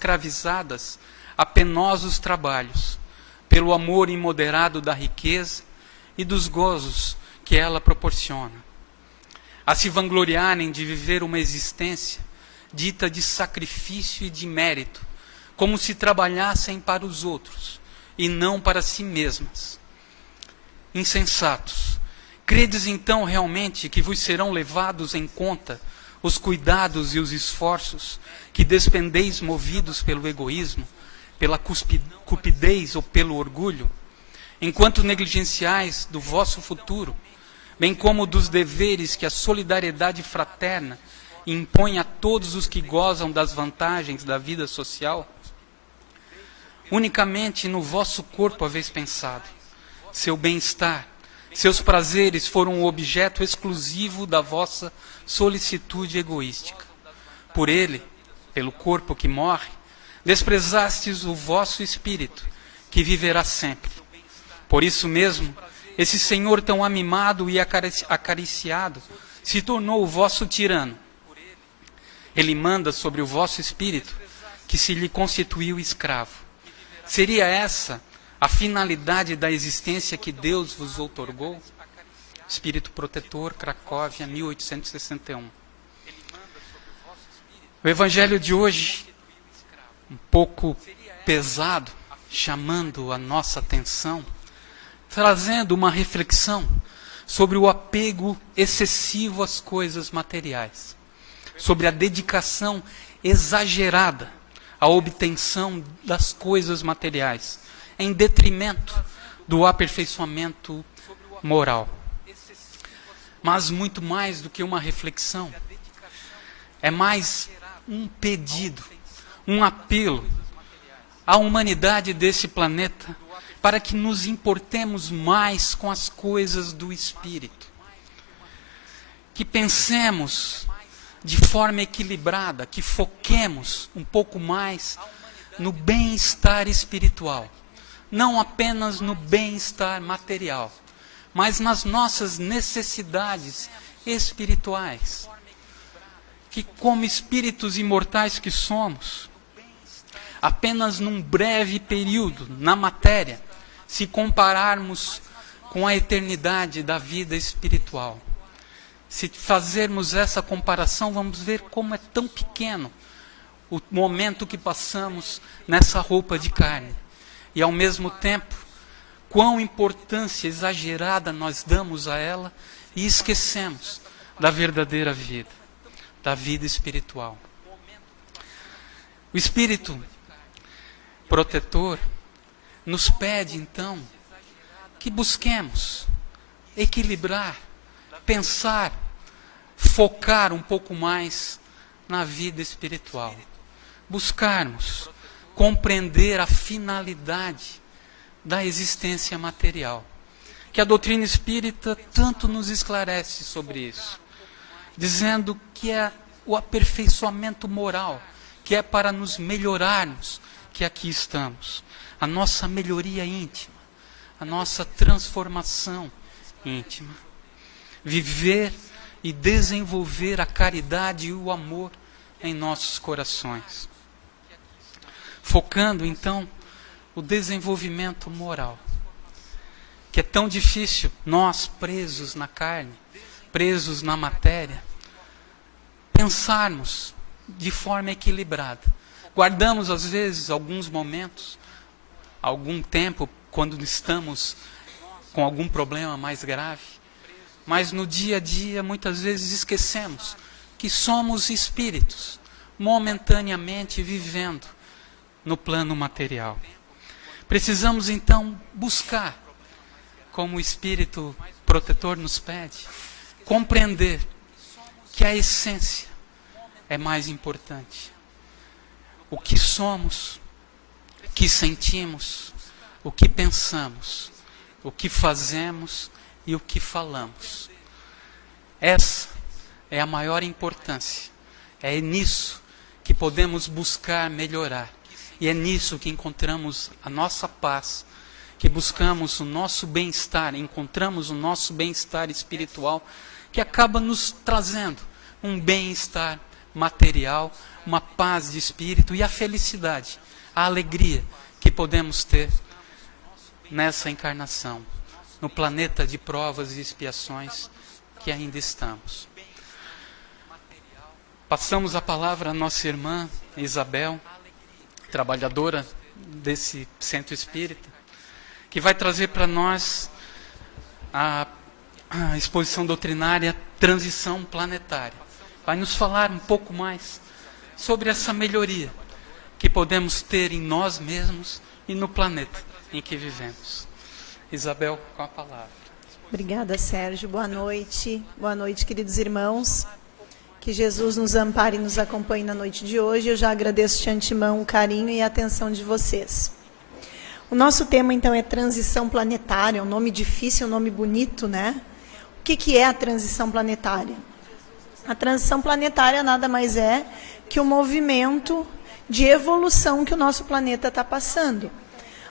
escravizadas a penosos trabalhos, pelo amor imoderado da riqueza e dos gozos que ela proporciona, a se vangloriarem de viver uma existência dita de sacrifício e de mérito, como se trabalhassem para os outros e não para si mesmas. Insensatos, credes então realmente que vos serão levados em conta os cuidados e os esforços que despendeis movidos pelo egoísmo, pela cupidez ou pelo orgulho, enquanto negligenciais do vosso futuro, bem como dos deveres que a solidariedade fraterna impõe a todos os que gozam das vantagens da vida social? Unicamente no vosso corpo haveis pensado. Seu bem-estar, seus prazeres foram o objeto exclusivo da vossa solicitude egoística. Por ele, pelo corpo que morre, desprezastes o vosso espírito, que viverá sempre. Por isso mesmo, esse Senhor tão amimado e acariciado se tornou o vosso tirano. Ele manda sobre o vosso espírito, que se lhe constituiu escravo. Seria essa a finalidade da existência que Deus vos outorgou? Espírito Protetor, Cracóvia, 1861. O evangelho de hoje, um pouco pesado, chamando a nossa atenção, trazendo uma reflexão sobre o apego excessivo às coisas materiais, sobre a dedicação exagerada à obtenção das coisas materiais, em detrimento do aperfeiçoamento moral. Mas muito mais do que uma reflexão, é mais um pedido, um apelo à humanidade desse planeta para que nos importemos mais com as coisas do Espírito. Que pensemos de forma equilibrada, que foquemos um pouco mais no bem-estar espiritual. Não apenas no bem-estar material, mas nas nossas necessidades espirituais. Que como espíritos imortais que somos, apenas num breve período na matéria, se compararmos com a eternidade da vida espiritual. Se fazermos essa comparação, vamos ver como é tão pequeno o momento que passamos nessa roupa de carne. E ao mesmo tempo, quão importância exagerada nós damos a ela e esquecemos da verdadeira vida, da vida espiritual. O Espírito Protetor nos pede, então, que busquemos equilibrar, pensar, focar um pouco mais na vida espiritual. Buscarmos compreender a finalidade da existência material. Que a doutrina espírita tanto nos esclarece sobre isso, dizendo que é o aperfeiçoamento moral, que é para nos melhorarmos, que aqui estamos. A nossa melhoria íntima, a nossa transformação íntima. Viver e desenvolver a caridade e o amor em nossos corações. Focando, então, o desenvolvimento moral. Que é tão difícil, nós presos na carne, presos na matéria, pensarmos de forma equilibrada. Guardamos, às vezes, alguns momentos, algum tempo, quando estamos com algum problema mais grave, mas no dia a dia, muitas vezes, esquecemos que somos espíritos, momentaneamente vivendo no plano material. Precisamos, então, buscar, como o Espírito Protetor nos pede, compreender que a essência é mais importante. O que somos, o que sentimos, o que pensamos, o que fazemos e o que falamos. Essa é a maior importância. É nisso que podemos buscar melhorar. E é nisso que encontramos a nossa paz, que buscamos o nosso bem-estar, encontramos o nosso bem-estar espiritual, que acaba nos trazendo um bem-estar material, uma paz de espírito e a felicidade, a alegria que podemos ter nessa encarnação, no planeta de provas e expiações que ainda estamos. Passamos a palavra à nossa irmã Isabel, trabalhadora desse centro espírita, que vai trazer para nós a exposição doutrinária Transição Planetária. Vai nos falar um pouco mais sobre essa melhoria que podemos ter em nós mesmos e no planeta em que vivemos. Isabel, com a palavra. Obrigada, Sérgio. Boa noite. Boa noite, queridos irmãos. Que Jesus nos ampare e nos acompanhe na noite de hoje. Eu já agradeço de antemão o carinho e a atenção de vocês. O nosso tema, então, é transição planetária. É um nome difícil, um nome bonito, né? O que é a transição planetária? A transição planetária nada mais é que o movimento de evolução que o nosso planeta está passando.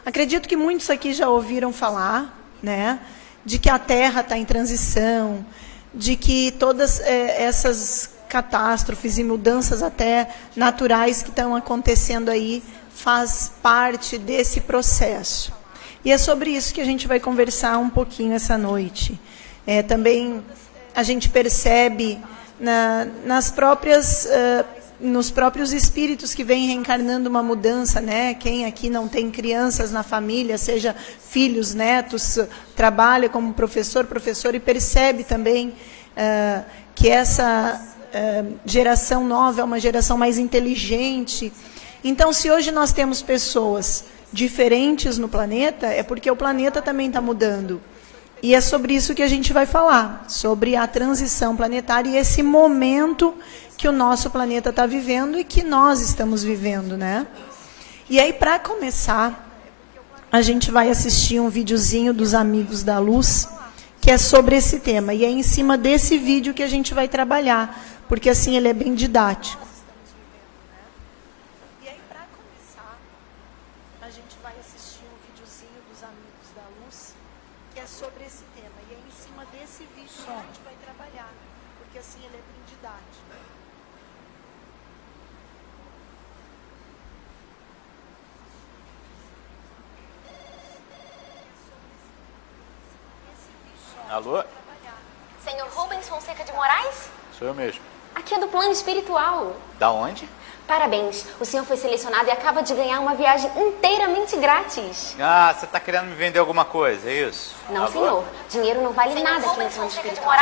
Acredito que muitos aqui já ouviram falar, né, de que a Terra está em transição, de que todas essas catástrofes e mudanças até naturais que estão acontecendo aí faz parte desse processo. E é sobre isso que a gente vai conversar um pouquinho essa noite. Também a gente percebe nos próprios espíritos que vêm reencarnando uma mudança, né? Quem aqui não tem crianças na família, seja filhos, netos, trabalha como professor e percebe também que essa geração nova é uma geração mais inteligente. Então, se hoje nós temos pessoas diferentes no planeta, é porque o planeta também está mudando. E é sobre isso que a gente vai falar, sobre a transição planetária e esse momento que o nosso planeta está vivendo e que nós estamos vivendo, né? E aí, para começar, a gente vai assistir um videozinho dos Amigos da Luz, que é sobre esse tema. E é em cima desse vídeo que a gente vai trabalhar, porque assim ele é bem didático. E aí, para começar, a gente vai assistir um videozinho dos Amigos da Luz, que é sobre esse tema. E é em cima desse vídeo que a gente vai trabalhar, porque assim ele é bem didático. Alô? Senhor Rubens Fonseca de Moraes? Sou eu mesmo. Aqui é do plano espiritual. Da onde? Parabéns, o senhor foi selecionado e acaba de ganhar uma viagem inteiramente grátis. Ah, você tá querendo me vender alguma coisa, é isso? Não, Alô? senhor. Dinheiro não vale nada aqui no plano espiritual.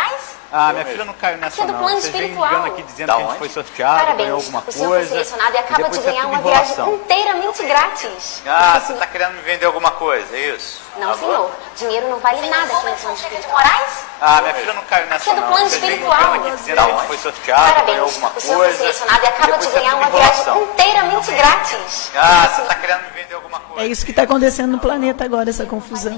Ah, minha filha não caiu nessa Aqui é do não. plano Vocês vêm espiritual. ligando aqui dizendo Da que a gente onde? foi sorteado, Parabéns, ganhou alguma o senhor foi coisa. selecionado e acaba de depois é ganhar tudo uma viagem enrolação. inteiramente grátis. Ah, você tá querendo me vender alguma coisa, é isso? Não, Alô? senhor. Dinheiro não vale nada aqui no plano espiritual. Ah, minha filha não caiu nessa Aqui é do não. plano Vocês vêm espiritual. ligando aqui dizendo que a gente foi sorteado, ganhou Parabéns, alguma o senhor foi coisa. selecionado e acaba de depois é ganhar tudo uma viagem enrolação. inteiramente grátis. Ah, você tá querendo me vender alguma coisa. É isso que está acontecendo no planeta agora, essa confusão.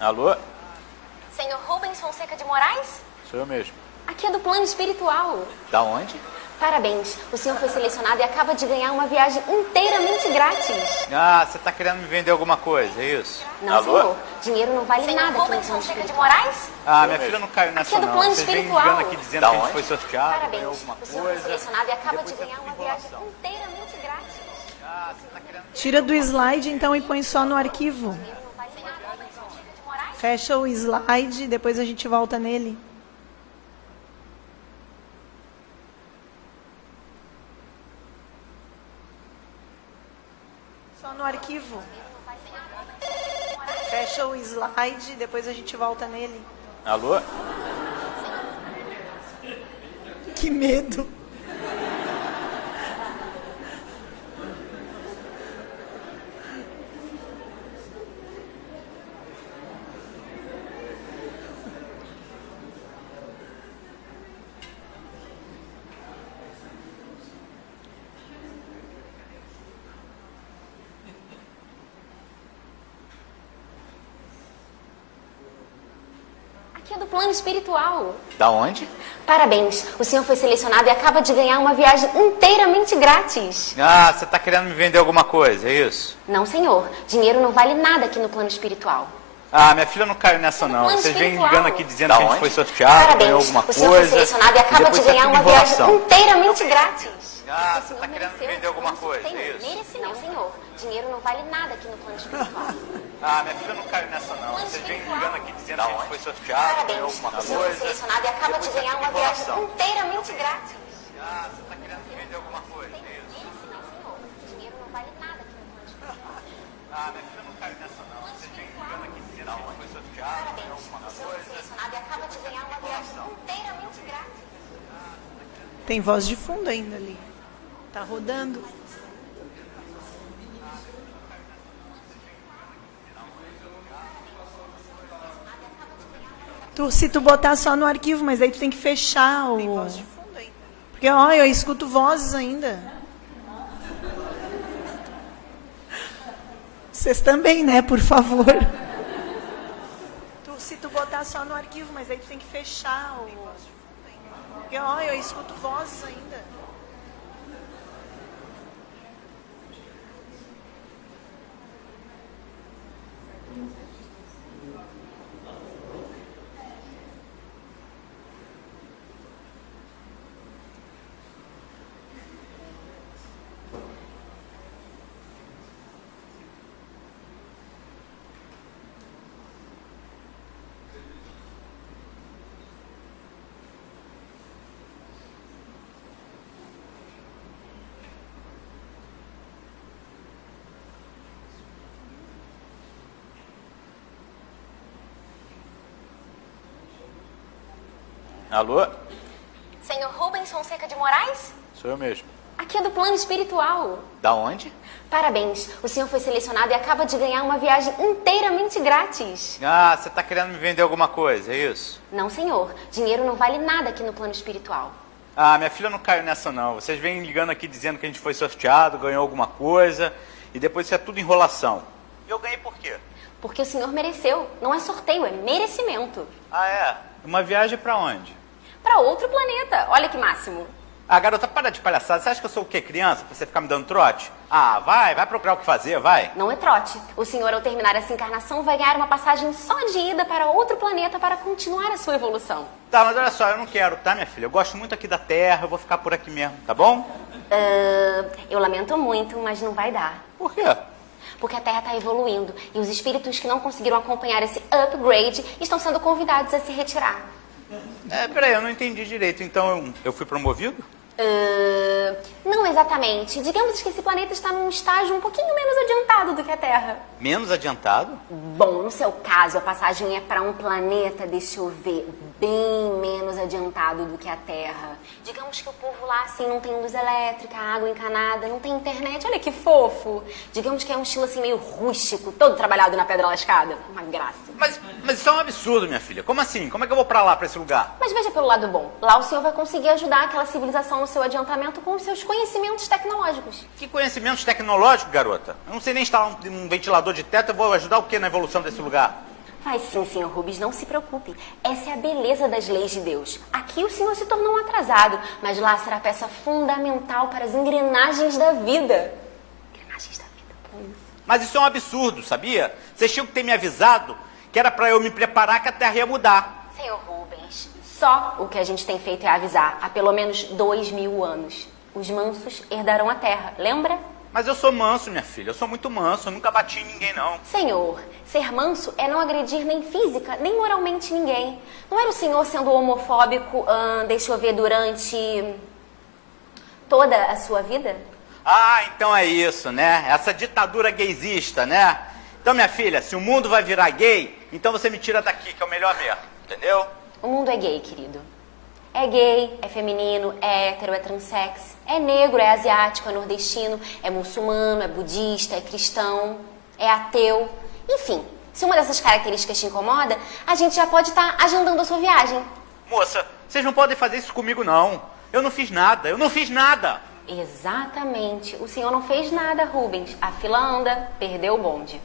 Alô? Senhor Rubens Fonseca de Moraes? Sou eu mesmo. Aqui é do plano espiritual. Da onde? Parabéns, o senhor foi selecionado e acaba de ganhar uma viagem inteiramente grátis. Ah, você tá querendo me vender alguma coisa, é isso? Não, Alô? senhor. Dinheiro não vale nada aqui no plano espiritual. Ah, minha filha não caiu nessa Aqui é do não. plano Vocês vêm espiritual. ligando aqui dizendo Da que a gente onde? foi sorteado, ganhou Parabéns, alguma o senhor foi coisa. selecionado e acaba de depois é ganhar tudo uma viagem enrolação. inteiramente grátis. Ah, você tá querendo... Tira do slide, então, e põe só no arquivo. Não vale nada, Rubens Fonseca de Moraes? Fecha o slide, depois a gente volta nele. Só no arquivo. Fecha o slide, depois a gente volta nele. Alô? Que medo. Aqui é do plano espiritual. Da onde? Parabéns, o senhor foi selecionado e acaba de ganhar uma viagem inteiramente grátis. Ah, você tá querendo me vender alguma coisa, é isso? Não, senhor. Dinheiro não vale nada aqui no plano espiritual. Ah, minha filha não caiu nessa não. plano Vocês vêm espiritual. ligando aqui dizendo Da que a gente onde? foi sorteado, ganhou Parabéns, alguma o senhor foi coisa. selecionado e acaba depois de isso é ganhar tudo uma viagem enrolação. inteiramente grátis. Ah, O você senhor tá querendo me mereceu. vender alguma Não coisa, tem, é isso? merece não, senhor. Dinheiro não vale nada aqui no plano espiritual. Ah, minha filha não caiu nessa não. Vocês vêm ligando aqui dizendo que a gente foi sorteado, ganhou Parabéns, alguma o senhor foi coisa. selecionado e acaba de depois isso é ganhar tudo uma viagem enrolação. inteiramente grátis. Ah, você tá querendo me vender alguma coisa, é isso? Merece não, senhor. Dinheiro não vale nada aqui no plano espiritual. Ah, minha filha não caiu nessa não. Vocês vêm ligando aqui dizendo que a gente foi sorteado, ganhou alguma O senhor foi coisa. selecionado e acaba de ganhar uma viagem inteiramente grátis. Tem voz de fundo ainda ali. Tá rodando. Se tu botar só no arquivo, mas aí tu tem que fechar o... Tem voz de fundo ainda. Porque, ó, eu escuto vozes ainda. Vocês também, né, por favor. Se tu botar só no arquivo, mas aí tu tem que fechar o... Porque, ó, eu escuto vozes ainda. Alô? Senhor Rubens Fonseca de Moraes? Sou eu mesmo. Aqui é do plano espiritual. Da onde? Parabéns, o senhor foi selecionado e acaba de ganhar uma viagem inteiramente grátis. Ah, você tá querendo me vender alguma coisa, é isso? Não, senhor. Dinheiro não vale nada aqui no plano espiritual. Ah, minha filha não caiu nessa não. Vocês vêm ligando aqui dizendo que a gente foi sorteado, ganhou alguma coisa, e depois isso é tudo enrolação. E eu ganhei por quê? Porque o senhor mereceu. Não é sorteio, é merecimento. Ah, é? Uma viagem pra onde? Para outro planeta. Olha que máximo. Ah, garota, para de palhaçada. Você acha que eu sou o quê? Criança? Pra você ficar me dando trote? Ah, vai procurar o que fazer, vai. Não é trote. O senhor, ao terminar essa encarnação, vai ganhar uma passagem só de ida para outro planeta para continuar a sua evolução. Tá, mas olha só, eu não quero, tá, minha filha? Eu gosto muito aqui da Terra, eu vou ficar por aqui mesmo, tá bom? Eu lamento muito, mas não vai dar. Por quê? Porque a Terra está evoluindo e os espíritos que não conseguiram acompanhar esse upgrade estão sendo convidados a se retirar. Peraí, eu não entendi direito. Então eu fui promovido? Não exatamente. Digamos que esse planeta está num estágio um pouquinho menos adiantado do que a Terra. Menos adiantado? Bom, no seu caso, a passagem é para um planeta, deixa eu ver, bem menos adiantado do que a Terra. Digamos que o povo lá, assim, não tem luz elétrica, água encanada, não tem internet. Olha que fofo. Digamos que é um estilo, assim, meio rústico, todo trabalhado na pedra lascada. Uma graça. Mas isso é um absurdo, minha filha. Como assim? Como é que eu vou pra lá, pra esse lugar? Mas veja pelo lado bom. Lá o senhor vai conseguir ajudar aquela civilização no seu adiantamento com os seus conhecimentos tecnológicos. Que conhecimentos tecnológicos, garota? Eu não sei nem instalar um ventilador de teto, eu vou ajudar o quê na evolução desse lugar? Vai sim, senhor Rubens, não se preocupe. Essa é a beleza das leis de Deus. Aqui o senhor se tornou um atrasado, mas lá será peça fundamental para as engrenagens da vida. Engrenagens da vida, que é isso? Mas isso é um absurdo, sabia? Vocês tinham que ter me avisado que era pra eu me preparar que a Terra ia mudar. Senhor Rubens, só o que a gente tem feito é avisar há pelo menos 2000 anos. Os mansos herdarão a terra, lembra? Mas eu sou manso, minha filha. Eu sou muito manso. Eu nunca bati em ninguém, não. Senhor, ser manso é não agredir nem física, nem moralmente ninguém. Não era o senhor sendo homofóbico, deixa eu ver, durante toda a sua vida? Ah, então é isso, né? Essa ditadura gaysista, né? Então, minha filha, se o mundo vai virar gay, então você me tira daqui, que é o melhor mesmo. Entendeu? O mundo é gay, querido. É gay, é feminino, é hétero, é transsex, é negro, é asiático, é nordestino, é muçulmano, é budista, é cristão, é ateu. Enfim, se uma dessas características te incomoda, a gente já pode estar agendando a sua viagem. Moça, vocês não podem fazer isso comigo, não. Eu não fiz nada, eu não fiz nada. Exatamente. O senhor não fez nada, Rubens. A fila anda, perdeu o bonde.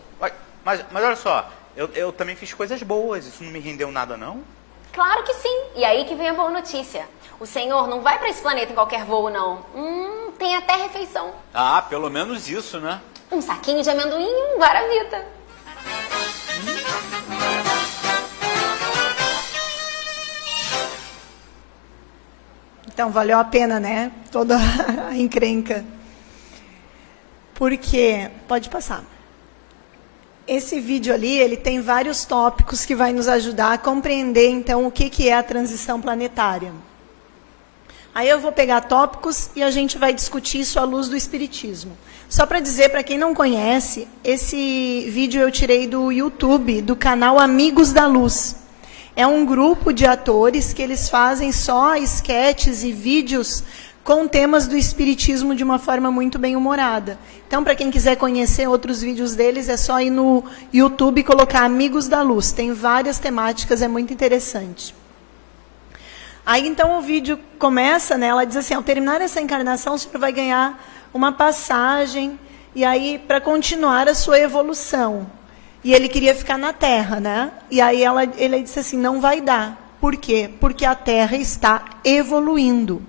Mas olha só, eu também fiz coisas boas. Isso não me rendeu nada, não? Claro que sim. E aí que vem a boa notícia. O Senhor não vai para esse planeta em qualquer voo, não. Tem até refeição. Ah, pelo menos isso, né? Um saquinho de amendoim e um guaravita. Então, valeu a pena, né? Toda a encrenca. Porque, pode passar. Esse vídeo ali, ele tem vários tópicos que vai nos ajudar a compreender, então, o que é a transição planetária. Aí eu vou pegar tópicos e a gente vai discutir isso à luz do Espiritismo. Só para dizer, para quem não conhece, esse vídeo eu tirei do YouTube, do canal Amigos da Luz. É um grupo de atores que eles fazem só esquetes e vídeos com temas do Espiritismo de uma forma muito bem humorada. Então, para quem quiser conhecer outros vídeos deles, é só ir no YouTube e colocar Amigos da Luz. Tem várias temáticas, é muito interessante. Aí, então, o vídeo começa, né? Ela diz assim, ao terminar essa encarnação, o senhor vai ganhar uma passagem, e aí, para continuar a sua evolução. E ele queria ficar na Terra, né? E aí ele disse assim, não vai dar. Por quê? Porque a Terra está evoluindo.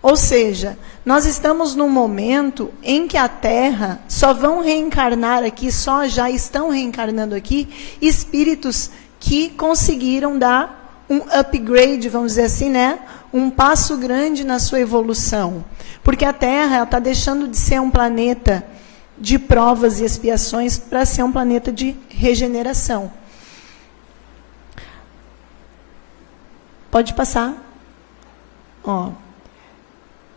Ou seja, nós estamos num momento em que a Terra só vão reencarnar aqui, só já estão reencarnando aqui, espíritos que conseguiram dar um upgrade, vamos dizer assim, né? Um passo grande na sua evolução. Porque a Terra está deixando de ser um planeta de provas e expiações para ser um planeta de regeneração. Pode passar. Ó.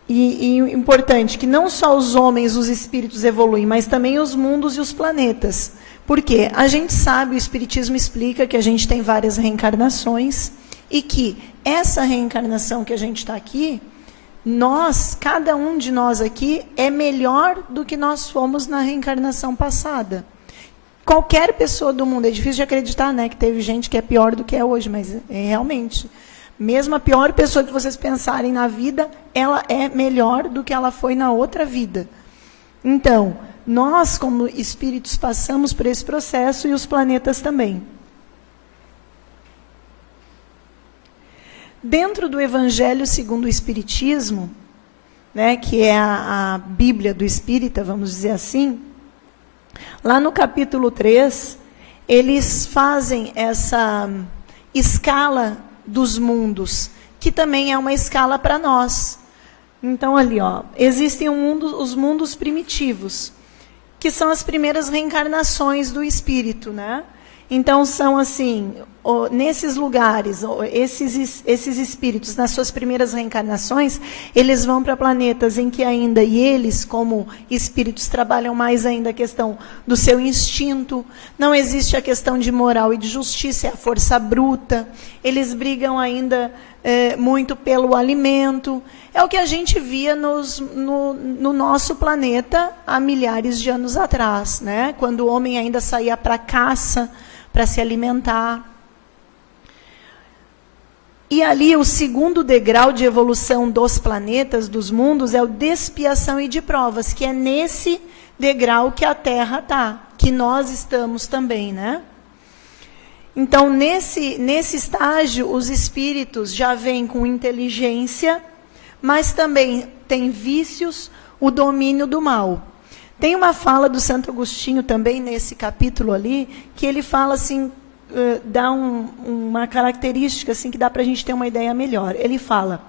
E importante que não só os homens, os espíritos evoluem, mas também os mundos e os planetas. Por quê? A gente sabe, o Espiritismo explica que a gente tem várias reencarnações e que essa reencarnação que a gente está aqui, nós, cada um de nós aqui, é melhor do que nós fomos na reencarnação passada. Qualquer pessoa do mundo, é difícil de acreditar, né, que teve gente que é pior do que é hoje, mas realmente, mesmo a pior pessoa que vocês pensarem na vida, ela é melhor do que ela foi na outra vida. Então, nós, como espíritos, passamos por esse processo e os planetas também. Dentro do Evangelho segundo o Espiritismo, né, que é a Bíblia do Espírita, vamos dizer assim, lá no capítulo 3, eles fazem essa escala dos mundos, que também é uma escala para nós. Então, ali, ó, existem os mundos primitivos, que são as primeiras reencarnações do Espírito, né? Então, são assim, nesses lugares, esses espíritos, nas suas primeiras reencarnações, eles vão para planetas em que ainda, e eles, como espíritos, trabalham mais ainda a questão do seu instinto, não existe a questão de moral e de justiça, é a força bruta, eles brigam ainda muito pelo alimento, é o que a gente via no nosso planeta há milhares de anos atrás, né? Quando o homem ainda saía para caça, para se alimentar. E ali o segundo degrau de evolução dos planetas, dos mundos, é o de expiação e de provas, que é nesse degrau que a Terra está, que nós estamos também, né? Então, nesse estágio, os espíritos já vêm com inteligência, mas também tem vícios, o domínio do mal. Tem uma fala do Santo Agostinho também, nesse capítulo ali, que ele fala assim, dá uma característica assim, que dá para a gente ter uma ideia melhor. Ele fala,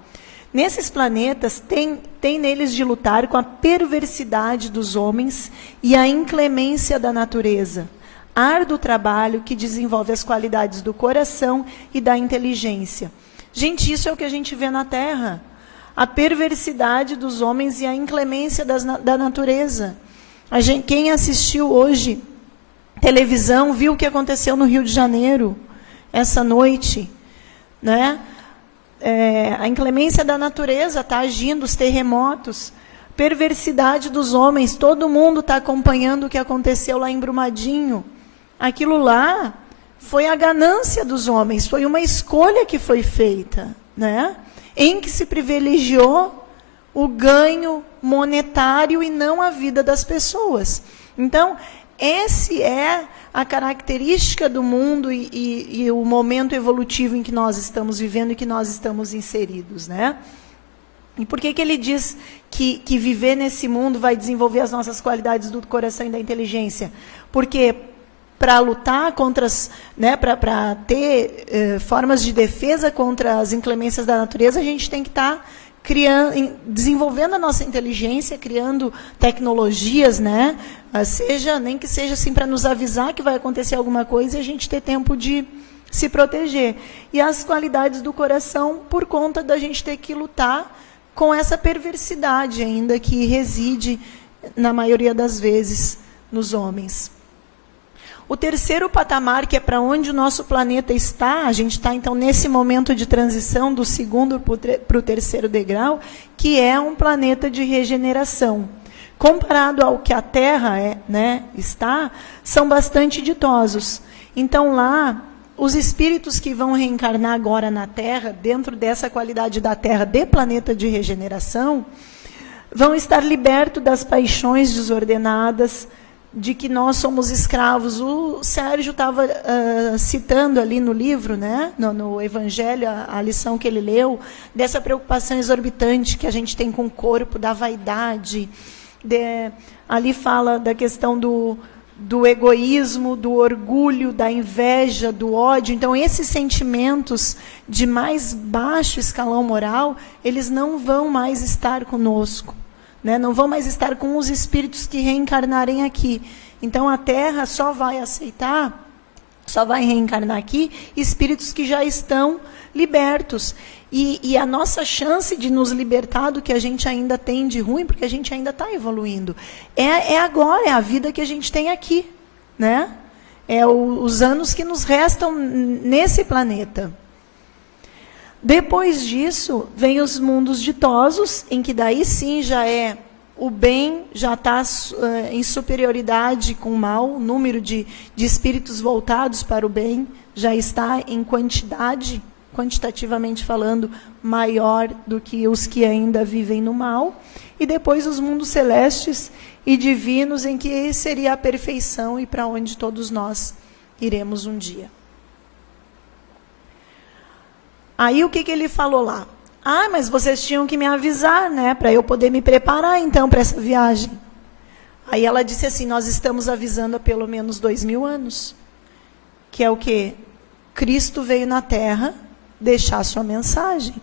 nesses planetas, tem neles de lutar com a perversidade dos homens e a inclemência da natureza. Árduo trabalho que desenvolve as qualidades do coração e da inteligência. Gente, isso é o que a gente vê na Terra. A perversidade dos homens e a inclemência da natureza. Quem assistiu hoje televisão viu o que aconteceu no Rio de Janeiro, essa noite, né? A inclemência da natureza está agindo, os terremotos, perversidade dos homens, todo mundo está acompanhando o que aconteceu lá em Brumadinho. Aquilo lá foi a ganância dos homens, foi uma escolha que foi feita, né? Em que se privilegiou o ganho monetário e não a vida das pessoas. Então, esse é a característica do mundo e o momento evolutivo em que nós estamos vivendo e que nós estamos inseridos, né? E por que ele diz que viver nesse mundo vai desenvolver as nossas qualidades do coração e da inteligência? Porque para lutar contra as, né, para ter formas de defesa contra as inclemências da natureza, a gente tem que estar desenvolvendo a nossa inteligência, criando tecnologias, né? Nem que seja assim para nos avisar que vai acontecer alguma coisa e a gente ter tempo de se proteger. E as qualidades do coração, por conta da gente ter que lutar com essa perversidade ainda que reside, na maioria das vezes, nos homens. O terceiro patamar, que é para onde o nosso planeta está, a gente está, então, nesse momento de transição do segundo para o terceiro degrau, que é um planeta de regeneração. Comparado ao que a Terra está, são bastante ditosos. Então, lá, os espíritos que vão reencarnar agora na Terra, dentro dessa qualidade da Terra de planeta de regeneração, vão estar libertos das paixões desordenadas, de que nós somos escravos. O Sérgio estava citando ali no livro, né, no Evangelho, a lição que ele leu, dessa preocupação exorbitante que a gente tem com o corpo, da vaidade. Ali fala da questão do egoísmo, do orgulho, da inveja, do ódio. Então, esses sentimentos de mais baixo escalão moral, eles não vão mais estar conosco. Né, não vão mais estar com os espíritos que reencarnarem aqui. Então, a Terra só vai reencarnar aqui espíritos que já estão libertos. E a nossa chance de nos libertar do que a gente ainda tem de ruim, porque a gente ainda está evoluindo, é agora, é a vida que a gente tem aqui. Né? É os anos que nos restam nesse planeta. Depois disso, vem os mundos ditosos, em que daí sim já é o bem, já está em superioridade com o mal, o número de espíritos voltados para o bem já está em quantidade, quantitativamente falando, maior do que os que ainda vivem no mal. E depois os mundos celestes e divinos, em que seria a perfeição e para onde todos nós iremos um dia. Aí o que ele falou lá? Mas vocês tinham que me avisar, né, para eu poder me preparar então para essa viagem. Aí ela disse assim: nós estamos avisando há pelo menos 2000 anos. Que é o quê? Cristo veio na Terra deixar sua mensagem.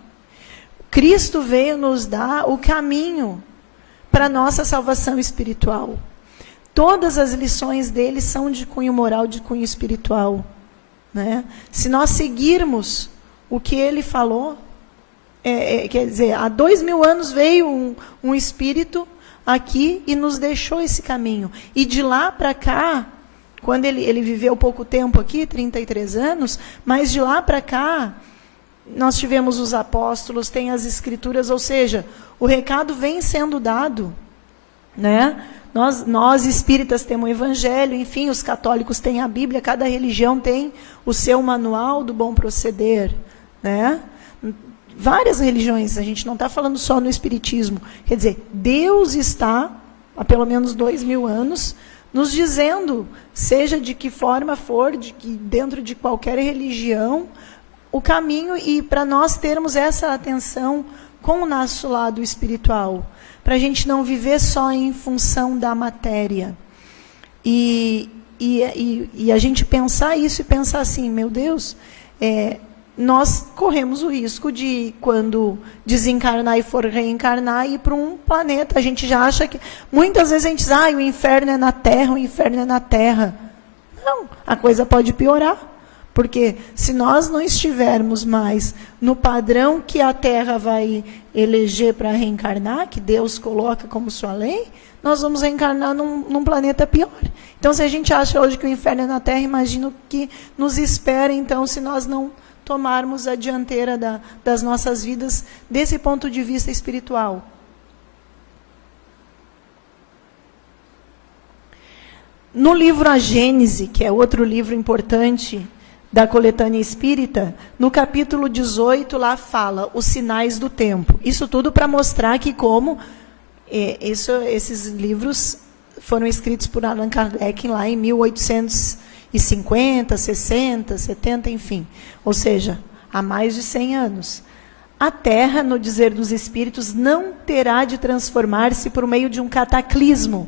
Cristo veio nos dar o caminho para a nossa salvação espiritual. Todas as lições dele são de cunho moral, de cunho espiritual. Né? Se nós seguirmos o que ele falou, quer dizer, há 2000 anos veio um espírito aqui e nos deixou esse caminho. E de lá para cá, quando ele viveu pouco tempo aqui, 33 anos, mas de lá para cá, nós tivemos os apóstolos, tem as escrituras, ou seja, o recado vem sendo dado. Né? Nós espíritas temos o Evangelho, enfim, os católicos têm a Bíblia, cada religião tem o seu manual do bom proceder. Né? Várias religiões, a gente não está falando só no Espiritismo. Quer dizer, Deus está, há pelo menos 2000 anos, nos dizendo, seja de que forma for, dentro de qualquer religião, o caminho, e para nós termos essa atenção com o nosso lado espiritual, para a gente não viver só em função da matéria. E a gente pensar isso e pensar assim, meu Deus, nós corremos o risco de, quando desencarnar e for reencarnar, ir para um planeta. A gente já acha que... Muitas vezes a gente diz, o inferno é na Terra, o inferno é na Terra. Não, a coisa pode piorar. Porque se nós não estivermos mais no padrão que a Terra vai eleger para reencarnar, que Deus coloca como sua lei, nós vamos reencarnar num planeta pior. Então, se a gente acha hoje que o inferno é na Terra, imagina o que nos espera, então, se nós não tomarmos a dianteira das nossas vidas desse ponto de vista espiritual. No livro A Gênese, que é outro livro importante da coletânea espírita, no capítulo 18, lá fala os sinais do tempo. Isso tudo para mostrar que esses livros foram escritos por Allan Kardec lá em 1800 50, 60, 70, enfim. Ou seja, há mais de 100 anos. A Terra, no dizer dos Espíritos, não terá de transformar-se por meio de um cataclismo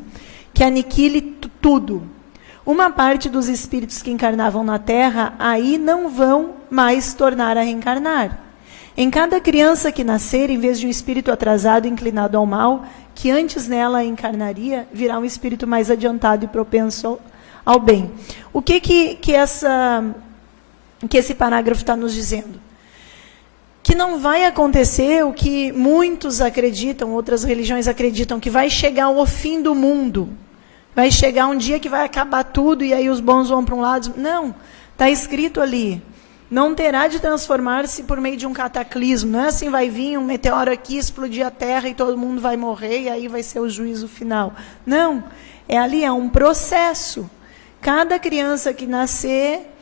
que aniquile tudo. Uma parte dos espíritos que encarnavam na Terra aí não vão mais tornar a reencarnar. Em cada criança que nascer, em vez de um espírito atrasado inclinado ao mal, que antes nela encarnaria, virá um espírito mais adiantado e propenso ao bem. O que esse parágrafo está nos dizendo? Que não vai acontecer o que muitos acreditam, outras religiões acreditam, que vai chegar o fim do mundo. Vai chegar um dia que vai acabar tudo e aí os bons vão para um lado. Não, está escrito ali. Não terá de transformar-se por meio de um cataclismo. Não é assim, vai vir um meteoro aqui, explodir a Terra e todo mundo vai morrer e aí vai ser o juízo final. Não, é um processo. Cada criança que nascer...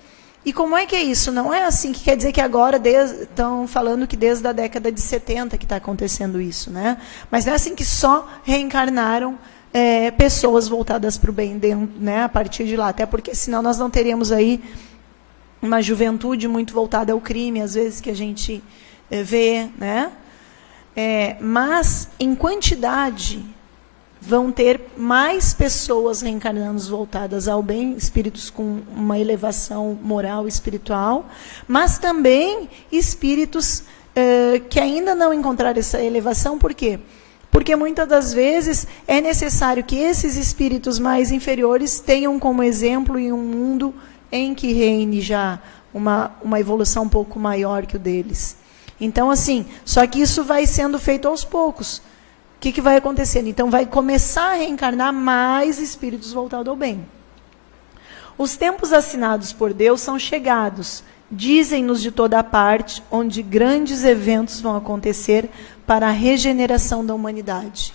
E como é que é isso? Não é assim que quer dizer que agora estão falando que desde a década de 70 que está acontecendo isso, né? Mas não é assim que só reencarnaram pessoas voltadas para o bem, né, a partir de lá. Até porque senão nós não teríamos aí uma juventude muito voltada ao crime, às vezes que a gente vê, né? Mas, em quantidade, vão ter mais pessoas reencarnando voltadas ao bem, espíritos com uma elevação moral e espiritual, mas também espíritos que ainda não encontraram essa elevação. Por quê? Porque muitas das vezes é necessário que esses espíritos mais inferiores tenham como exemplo em um mundo em que reine já uma evolução um pouco maior que o deles. Então, assim, só que isso vai sendo feito aos poucos. O que vai acontecendo? Então, vai começar a reencarnar mais espíritos voltados ao bem. Os tempos assinados por Deus são chegados, dizem-nos de toda parte, onde grandes eventos vão acontecer para a regeneração da humanidade.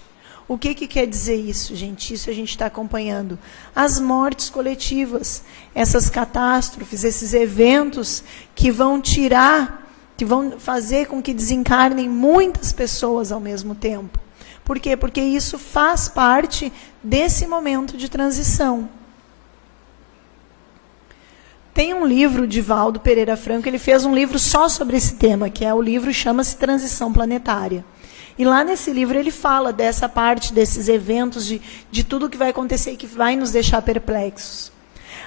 O que quer dizer isso, gente? Isso a gente está acompanhando. As mortes coletivas, essas catástrofes, esses eventos que vão que vão fazer com que desencarnem muitas pessoas ao mesmo tempo. Por quê? Porque isso faz parte desse momento de transição. Tem um livro de Valdo Pereira Franco, ele fez um livro só sobre esse tema, que é o livro chama-se Transição Planetária. E lá nesse livro ele fala dessa parte, desses eventos, de tudo que vai acontecer e que vai nos deixar perplexos.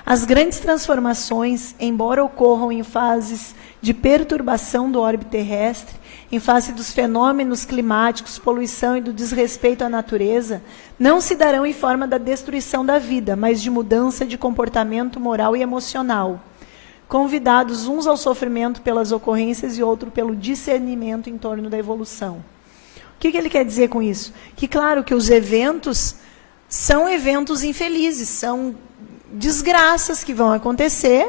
As grandes transformações, embora ocorram em fases de perturbação do orbe terrestre, em face dos fenômenos climáticos, poluição e do desrespeito à natureza, não se darão em forma da destruição da vida, mas de mudança de comportamento moral e emocional, convidados uns ao sofrimento pelas ocorrências e outro pelo discernimento em torno da evolução. O que ele quer dizer com isso? Que, claro, que os eventos são eventos infelizes, são desgraças que vão acontecer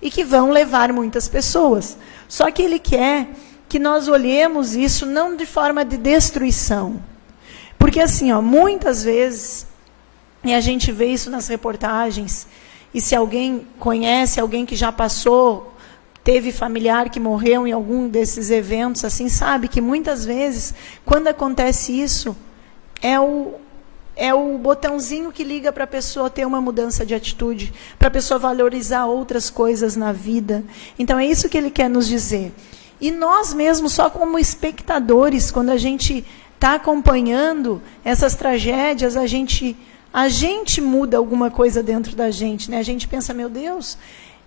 e que vão levar muitas pessoas. Só que ele quer que nós olhemos isso não de forma de destruição. Porque, assim, muitas vezes, e a gente vê isso nas reportagens, e se alguém conhece, alguém que já passou, teve familiar que morreu em algum desses eventos, assim, sabe que muitas vezes, quando acontece isso, é o botãozinho que liga para a pessoa ter uma mudança de atitude, para a pessoa valorizar outras coisas na vida. Então, é isso que ele quer nos dizer. E nós mesmos, só como espectadores, quando a gente está acompanhando essas tragédias, a gente muda alguma coisa dentro da gente, né? A gente pensa, meu Deus,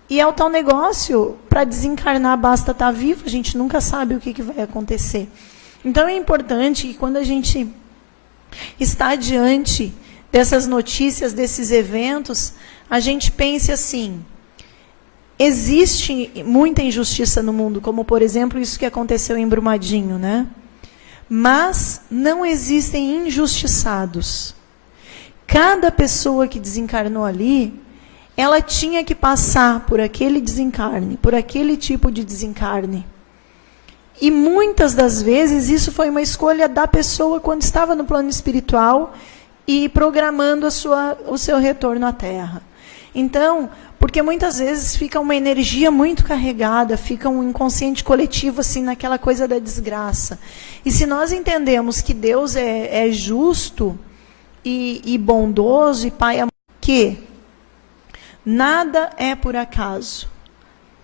e é o tal negócio, para desencarnar basta estar vivo, a gente nunca sabe o que vai acontecer. Então, é importante que quando a gente está diante dessas notícias, desses eventos, a gente pense assim: existe muita injustiça no mundo, como, por exemplo, isso que aconteceu em Brumadinho, né? Mas não existem injustiçados. Cada pessoa que desencarnou ali, ela tinha que passar por aquele desencarne, por aquele tipo de desencarne. E muitas das vezes isso foi uma escolha da pessoa quando estava no plano espiritual e programando o seu retorno à Terra. Então, porque muitas vezes fica uma energia muito carregada, fica um inconsciente coletivo assim naquela coisa da desgraça. E se nós entendemos que Deus é justo e bondoso e Pai amoroso, que Nada é por acaso.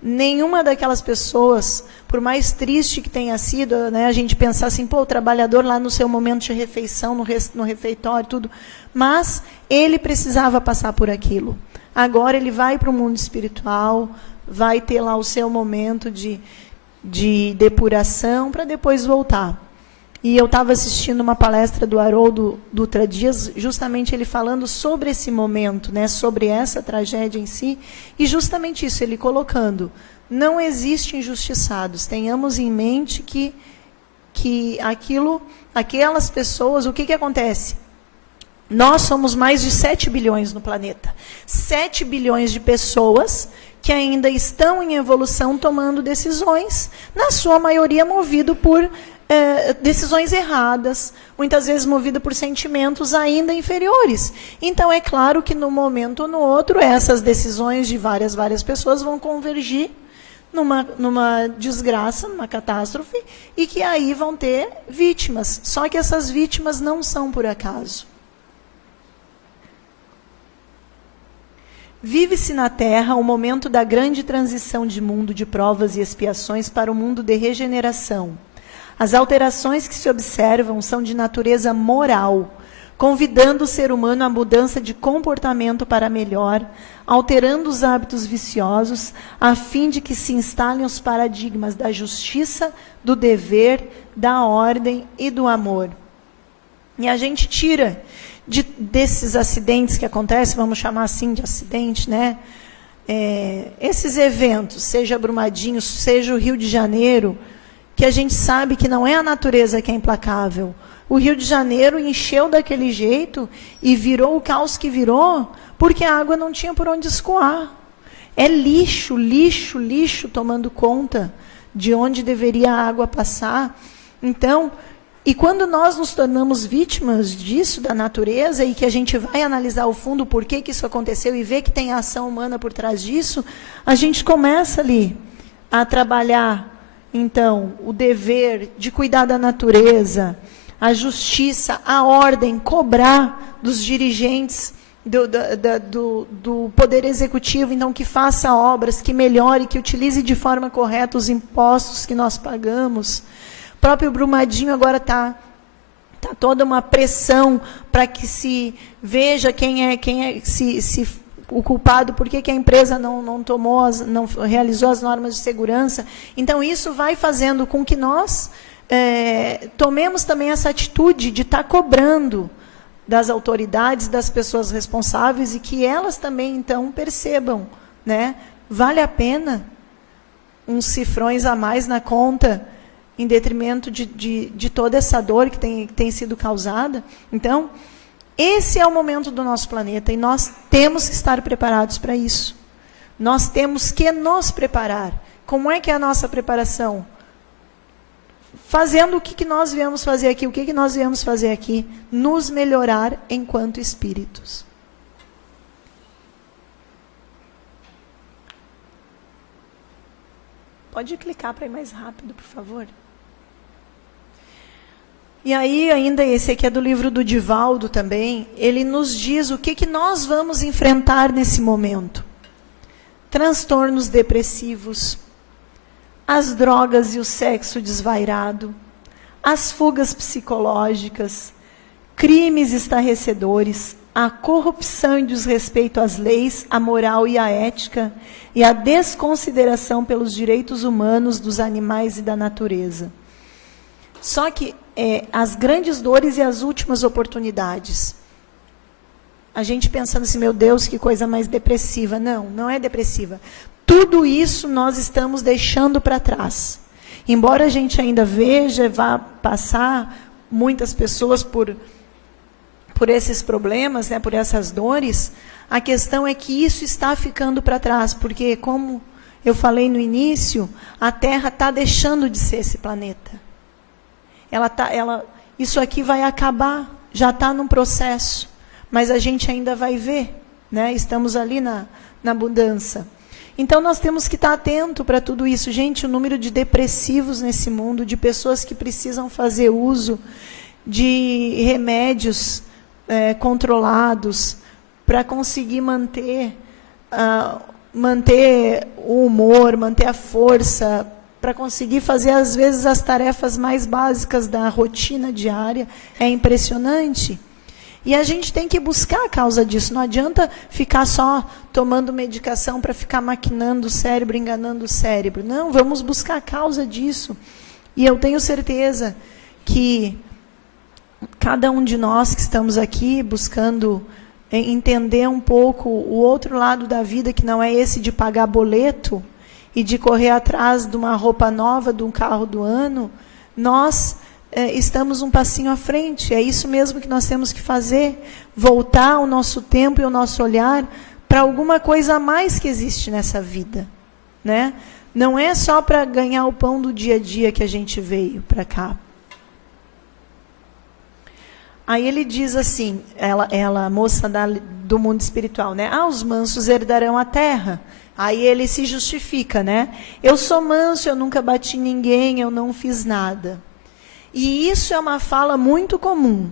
Nenhuma daquelas pessoas, por mais triste que tenha sido, né, a gente pensar assim, pô, o trabalhador lá no seu momento de refeição, no refeitório, tudo, mas ele precisava passar por aquilo. Agora ele vai para o mundo espiritual, vai ter lá o seu momento de depuração, para depois voltar. E eu estava assistindo uma palestra do Haroldo Dutra Dias, justamente ele falando sobre esse momento, né, sobre essa tragédia em si, e justamente isso, ele colocando, não existe injustiçados, tenhamos em mente que aquelas pessoas, o que acontece? Nós somos mais de 7 bilhões no planeta. 7 bilhões de pessoas que ainda estão em evolução tomando decisões, na sua maioria movido por decisões erradas, muitas vezes movido por sentimentos ainda inferiores. Então, é claro que, num momento ou no outro, essas decisões de várias pessoas vão convergir numa desgraça, numa catástrofe, e que aí vão ter vítimas. Só que essas vítimas não são por acaso. Vive-se na Terra o momento da grande transição de mundo de provas e expiações para o mundo de regeneração. As alterações que se observam são de natureza moral, convidando o ser humano à mudança de comportamento para melhor, alterando os hábitos viciosos, a fim de que se instalem os paradigmas da justiça, do dever, da ordem e do amor. E a gente tira desses acidentes que acontecem, vamos chamar assim de acidente, né? Esses eventos, seja Brumadinho, seja o Rio de Janeiro, que a gente sabe que não é a natureza que é implacável. O Rio de Janeiro encheu daquele jeito e virou o caos que virou, porque a água não tinha por onde escoar. É lixo tomando conta de onde deveria a água passar. Então, e quando nós nos tornamos vítimas disso, da natureza, e que a gente vai analisar ao fundo por que isso aconteceu e ver que tem ação humana por trás disso, a gente começa ali a trabalhar, então, o dever de cuidar da natureza, a justiça, a ordem, cobrar dos dirigentes do Poder Executivo, então, que faça obras, que melhore, que utilize de forma correta os impostos que nós pagamos. O próprio Brumadinho agora está toda uma pressão para que se veja quem é o culpado, por que a empresa não realizou as normas de segurança. Então, isso vai fazendo com que nós tomemos também essa atitude de estar cobrando das autoridades, das pessoas responsáveis, e que elas também, então, percebam, né? Vale a pena uns cifrões a mais na conta, em detrimento de toda essa dor que tem sido causada. Então, esse é o momento do nosso planeta, e nós temos que estar preparados para isso. Nós temos que nos preparar. Como é que é a nossa preparação? Fazendo o que nós viemos fazer aqui. O que nós viemos fazer aqui? Nos melhorar enquanto espíritos. Pode clicar para ir mais rápido, por favor. E aí, ainda esse aqui é do livro do Divaldo também, ele nos diz o que nós vamos enfrentar nesse momento. Transtornos depressivos, as drogas e o sexo desvairado, as fugas psicológicas, crimes estarrecedores, a corrupção e desrespeito às leis, à moral e à ética, e a desconsideração pelos direitos humanos dos animais e da natureza. Só que as grandes dores e as últimas oportunidades. A gente pensando assim, meu Deus, que coisa mais depressiva. Não, não é depressiva. Tudo isso nós estamos deixando para trás. Embora a gente ainda veja, vá passar muitas pessoas por esses problemas, né, por essas dores, a questão é que isso está ficando para trás, porque, como eu falei no início, a Terra está deixando de ser esse planeta. Isso aqui vai acabar, já está num processo, mas a gente ainda vai ver, né? Estamos ali na mudança. Então, nós temos que estar atento para tudo isso. Gente, o número de depressivos nesse mundo, de pessoas que precisam fazer uso de remédios controlados para conseguir manter manter o humor, manter a força, para conseguir fazer, às vezes, as tarefas mais básicas da rotina diária. É impressionante. E a gente tem que buscar a causa disso. Não adianta ficar só tomando medicação para ficar maquinando o cérebro, enganando o cérebro. Não, vamos buscar a causa disso. E eu tenho certeza que cada um de nós que estamos aqui buscando entender um pouco o outro lado da vida, que não é esse de pagar boleto e de correr atrás de uma roupa nova, de um carro do ano, nós estamos um passinho à frente. É isso mesmo que nós temos que fazer, voltar o nosso tempo e o nosso olhar para alguma coisa a mais que existe nessa vida, né? Não é só para ganhar o pão do dia a dia que a gente veio para cá. Aí ele diz assim, ela moça do mundo espiritual, né? Os mansos herdarão a terra. Aí ele se justifica, né? Eu sou manso, eu nunca bati em ninguém, eu não fiz nada. E isso é uma fala muito comum.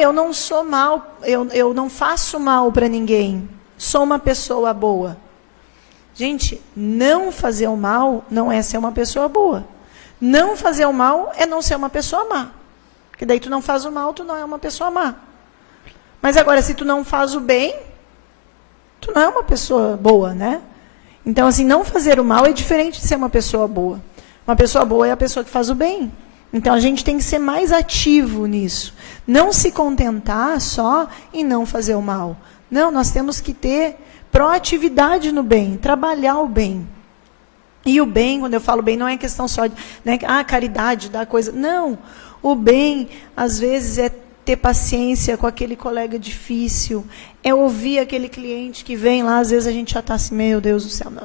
Eu não sou mal, eu não faço mal para ninguém. Sou uma pessoa boa. Gente, não fazer o mal não é ser uma pessoa boa. Não fazer o mal é não ser uma pessoa má. Porque daí tu não faz o mal, tu não é uma pessoa má. Mas agora, se tu não faz o bem, tu não é uma pessoa boa, né? Então, assim, não fazer o mal é diferente de ser uma pessoa boa. Uma pessoa boa é a pessoa que faz o bem. Então, a gente tem que ser mais ativo nisso. Não se contentar só em não fazer o mal. Não, nós temos que ter proatividade no bem, trabalhar o bem. E o bem, quando eu falo bem, não é questão só de, né, caridade, dar coisa. Não, o bem, às vezes, é ter paciência com aquele colega difícil, é ouvir aquele cliente que vem lá, às vezes a gente já está assim, meu Deus do céu. Não,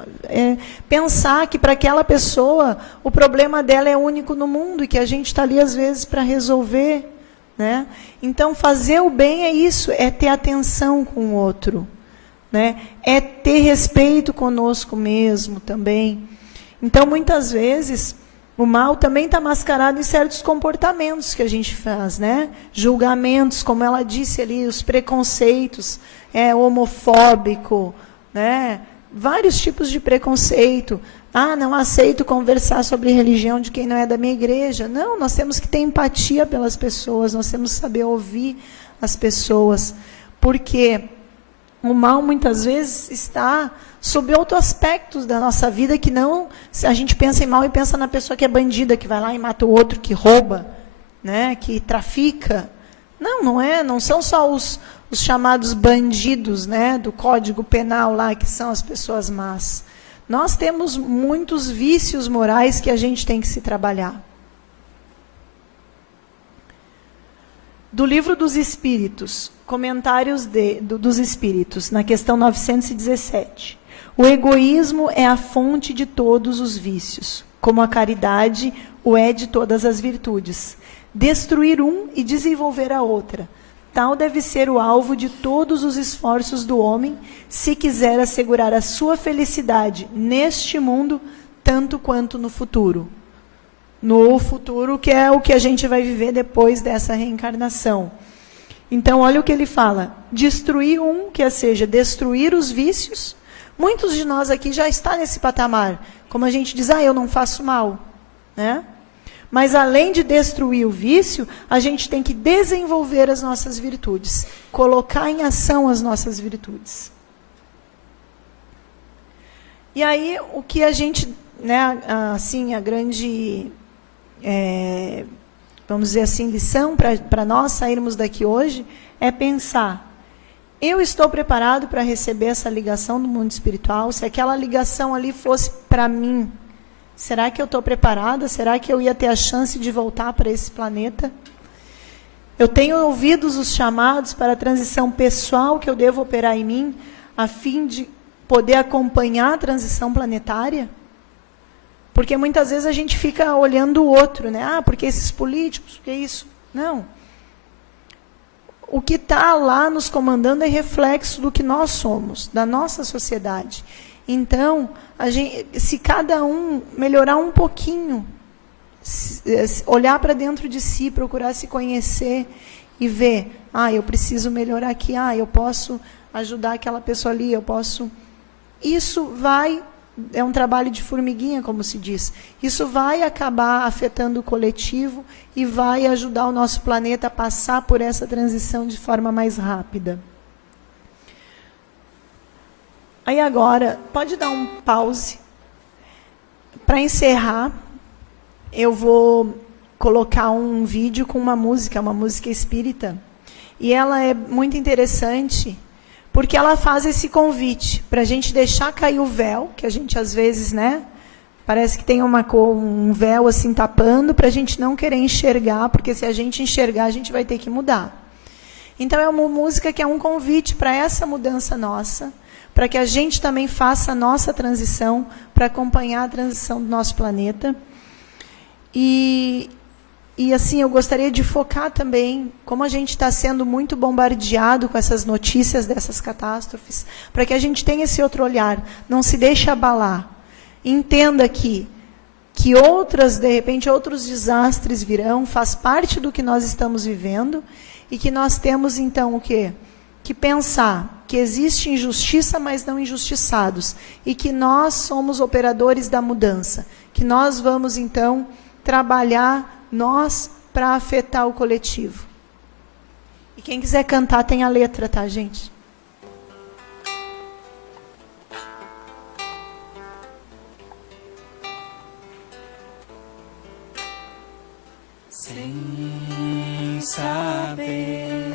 pensar que para aquela pessoa, o problema dela é único no mundo e que a gente está ali, às vezes, para resolver. Né? Então, fazer o bem é isso, é ter atenção com o outro. Né? É ter respeito conosco mesmo também. Então, muitas vezes, o mal também está mascarado em certos comportamentos que a gente faz, né? Julgamentos, como ela disse ali, os preconceitos, homofóbico, né? Vários tipos de preconceito. Não aceito conversar sobre religião de quem não é da minha igreja. Não, nós temos que ter empatia pelas pessoas, nós temos que saber ouvir as pessoas, porque o mal, muitas vezes, está sob outros aspectos da nossa vida que não... A gente pensa em mal e pensa na pessoa que é bandida, que vai lá e mata o outro, que rouba, né, que trafica. Não são só os chamados bandidos, né, do Código Penal lá, que são as pessoas más. Nós temos muitos vícios morais que a gente tem que se trabalhar. Do Livro dos Espíritos, comentários dos Espíritos, na questão 917. O egoísmo é a fonte de todos os vícios, como a caridade o é de todas as virtudes. Destruir um e desenvolver a outra. Tal deve ser o alvo de todos os esforços do homem, se quiser assegurar a sua felicidade neste mundo, tanto quanto no futuro. No futuro, que é o que a gente vai viver depois dessa reencarnação. Então, olha o que ele fala. Destruir um, que seja, destruir os vícios. Muitos de nós aqui já está nesse patamar. Como a gente diz, eu não faço mal. Né? Mas, além de destruir o vício, a gente tem que desenvolver as nossas virtudes. Colocar em ação as nossas virtudes. E aí, o que a gente, né, assim, a grande, vamos dizer assim, lição para nós sairmos daqui hoje, é pensar, eu estou preparado para receber essa ligação do mundo espiritual? Se aquela ligação ali fosse para mim, será que eu estou preparada? Será que eu ia ter a chance de voltar para esse planeta? Eu tenho ouvido os chamados para a transição pessoal que eu devo operar em mim, a fim de poder acompanhar a transição planetária? Porque muitas vezes a gente fica olhando o outro, né? Porque esses políticos, porque isso? Não. O que está lá nos comandando é reflexo do que nós somos, da nossa sociedade. Então, se cada um melhorar um pouquinho, olhar para dentro de si, procurar se conhecer e ver, eu preciso melhorar aqui, eu posso ajudar aquela pessoa ali, eu posso isso vai, é um trabalho de formiguinha, como se diz, isso vai acabar afetando o coletivo e vai ajudar o nosso planeta a passar por essa transição de forma mais rápida. Aí agora, pode dar um pause. Para encerrar, eu vou colocar um vídeo com uma música espírita, e ela é muito interessante, porque ela faz esse convite para a gente deixar cair o véu, que a gente às vezes, né, parece que tem um véu assim tapando, para a gente não querer enxergar, porque se a gente enxergar, a gente vai ter que mudar. Então é uma música que é um convite para essa mudança nossa, para que a gente também faça a nossa transição, para acompanhar a transição do nosso planeta. E assim, eu gostaria de focar também, como a gente está sendo muito bombardeado com essas notícias dessas catástrofes, para que a gente tenha esse outro olhar, não se deixe abalar. Entenda que de repente, outros desastres virão, faz parte do que nós estamos vivendo, e que nós temos, então, o quê? Que pensar que existe injustiça, mas não injustiçados, e que nós somos operadores da mudança, que nós vamos, então, trabalhar nós para afetar o coletivo. E quem quiser cantar tem a letra, tá, gente? Sem saber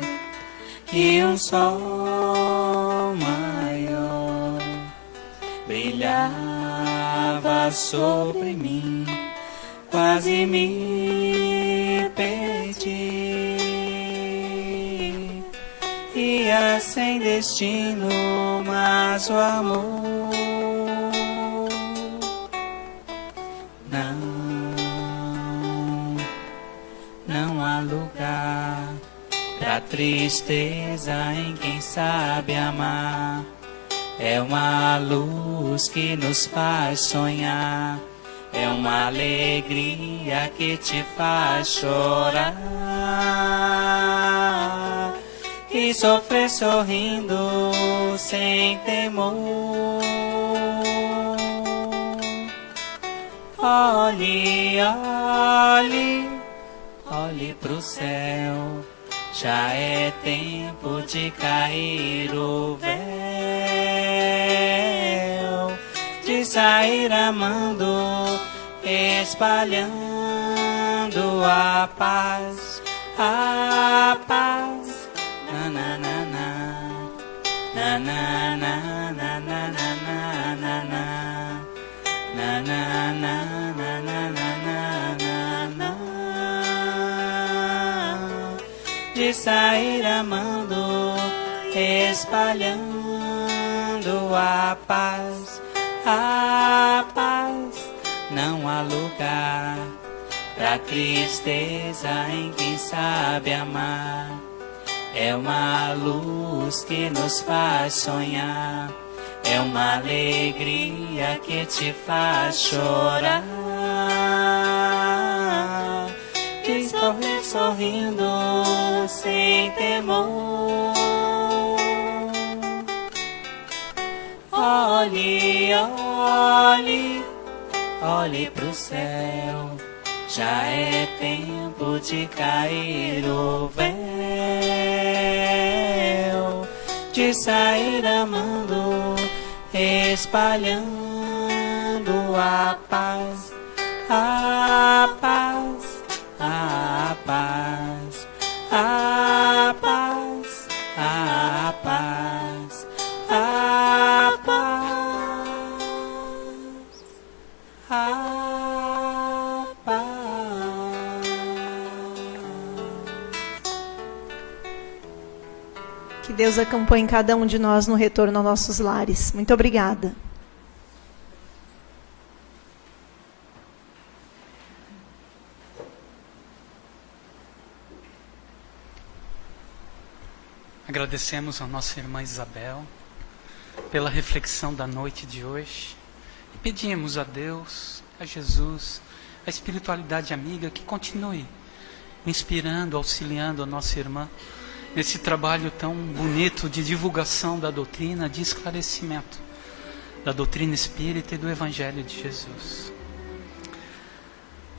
que um sol maior brilhava sobre mim, quase me perdi, ia sem destino, mas o amor não há lugar pra tristeza em quem sabe amar. É uma luz que nos faz sonhar, é uma alegria que te faz chorar e sofrer sorrindo sem temor. Olhe, olhe, olhe pro céu, já é tempo de cair o véu, de sair amando, espalhando a paz, a paz. Na na na na, na na na na na na na na, na na na na na na na, de sair amando, espalhando a paz, a paz. Não há lugar pra tristeza em quem sabe amar. É uma luz que nos faz sonhar, é uma alegria que te faz chorar, de sorrir sorrindo sem temor. Olhe, olhe, olhe pro céu, já é tempo de cair o véu, de sair amando, espalhando a paz, a paz, a paz, a paz, a paz, a paz, a paz. Que Deus acompanhe cada um de nós no retorno aos nossos lares. Muito obrigada. Agradecemos a nossa irmã Isabel pela reflexão da noite de hoje e pedimos a Deus, a Jesus, a espiritualidade amiga que continue inspirando, auxiliando a nossa irmã nesse trabalho tão bonito de divulgação da doutrina, de esclarecimento da doutrina espírita e do Evangelho de Jesus.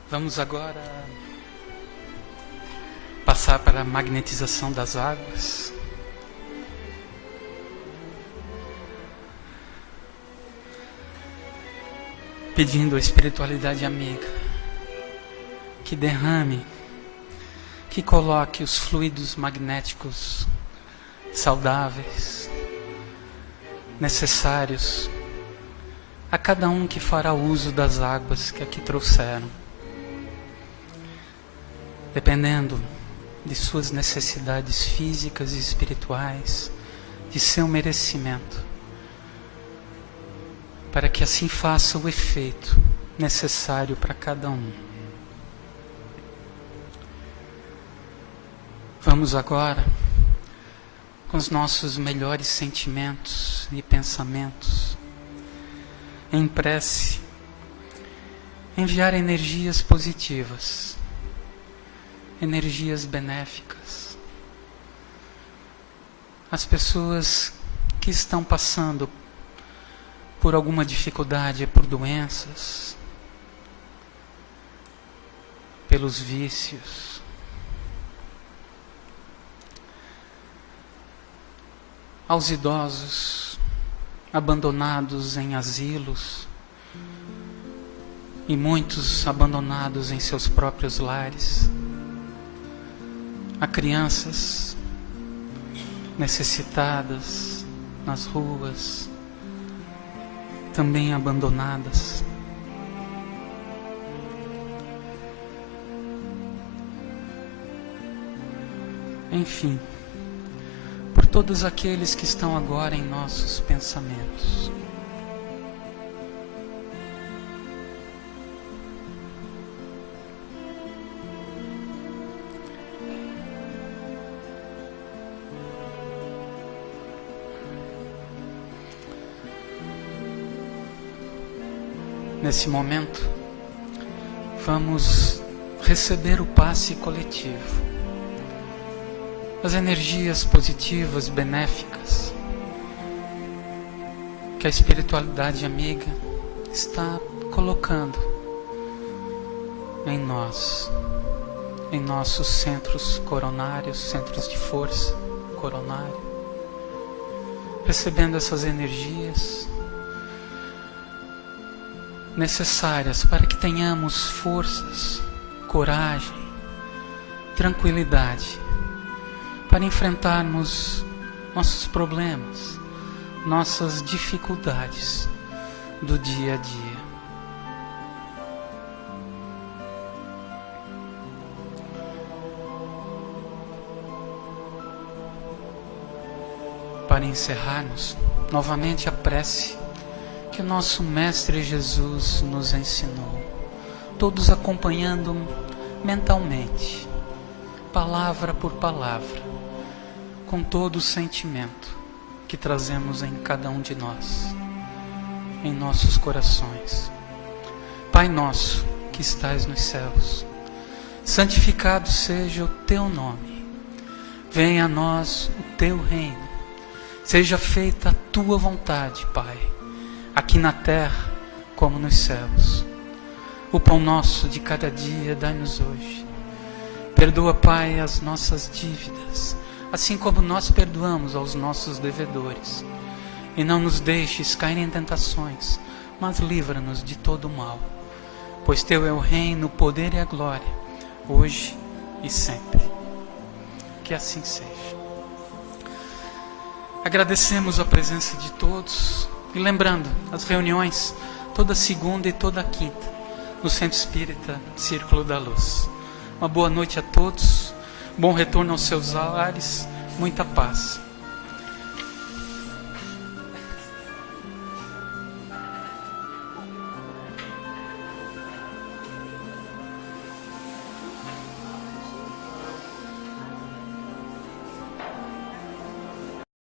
Vamos agora passar para a magnetização das águas. Pedindo à espiritualidade amiga que derrame, que coloque os fluidos magnéticos saudáveis, necessários a cada um que fará uso das águas que aqui trouxeram, dependendo de suas necessidades físicas e espirituais, de seu merecimento, para que assim faça o efeito necessário para cada um. Vamos agora, com os nossos melhores sentimentos e pensamentos, em prece, enviar energias positivas, energias benéficas às pessoas que estão passando por alguma dificuldade, por doenças, pelos vícios. Aos idosos abandonados em asilos e muitos abandonados em seus próprios lares, a crianças necessitadas nas ruas, também abandonadas. Enfim, por todos aqueles que estão agora em nossos pensamentos. Nesse momento, vamos receber o passe coletivo, as energias positivas, benéficas, que a espiritualidade amiga está colocando em nós, em nossos centros coronários, centros de força coronário, recebendo essas energias necessárias para que tenhamos forças, coragem, tranquilidade para enfrentarmos nossos problemas, nossas dificuldades do dia a dia. Para encerrarmos, novamente a prece que o nosso Mestre Jesus nos ensinou, todos acompanhando mentalmente, palavra por palavra, com todo o sentimento que trazemos em cada um de nós, em nossos corações. Pai nosso que estais nos céus, santificado seja o teu nome, venha a nós o teu reino, seja feita a tua vontade, Pai, aqui na terra como nos céus. O pão nosso de cada dia dai-nos hoje. Perdoa, Pai, as nossas dívidas, assim como nós perdoamos aos nossos devedores. E não nos deixes cair em tentações, mas livra-nos de todo o mal. Pois teu é o reino, o poder e a glória, hoje e sempre. Que assim seja. Agradecemos a presença de todos. E lembrando, as reuniões toda segunda e toda quinta no Centro Espírita Círculo da Luz. Uma boa noite a todos, bom retorno aos seus lares, muita paz.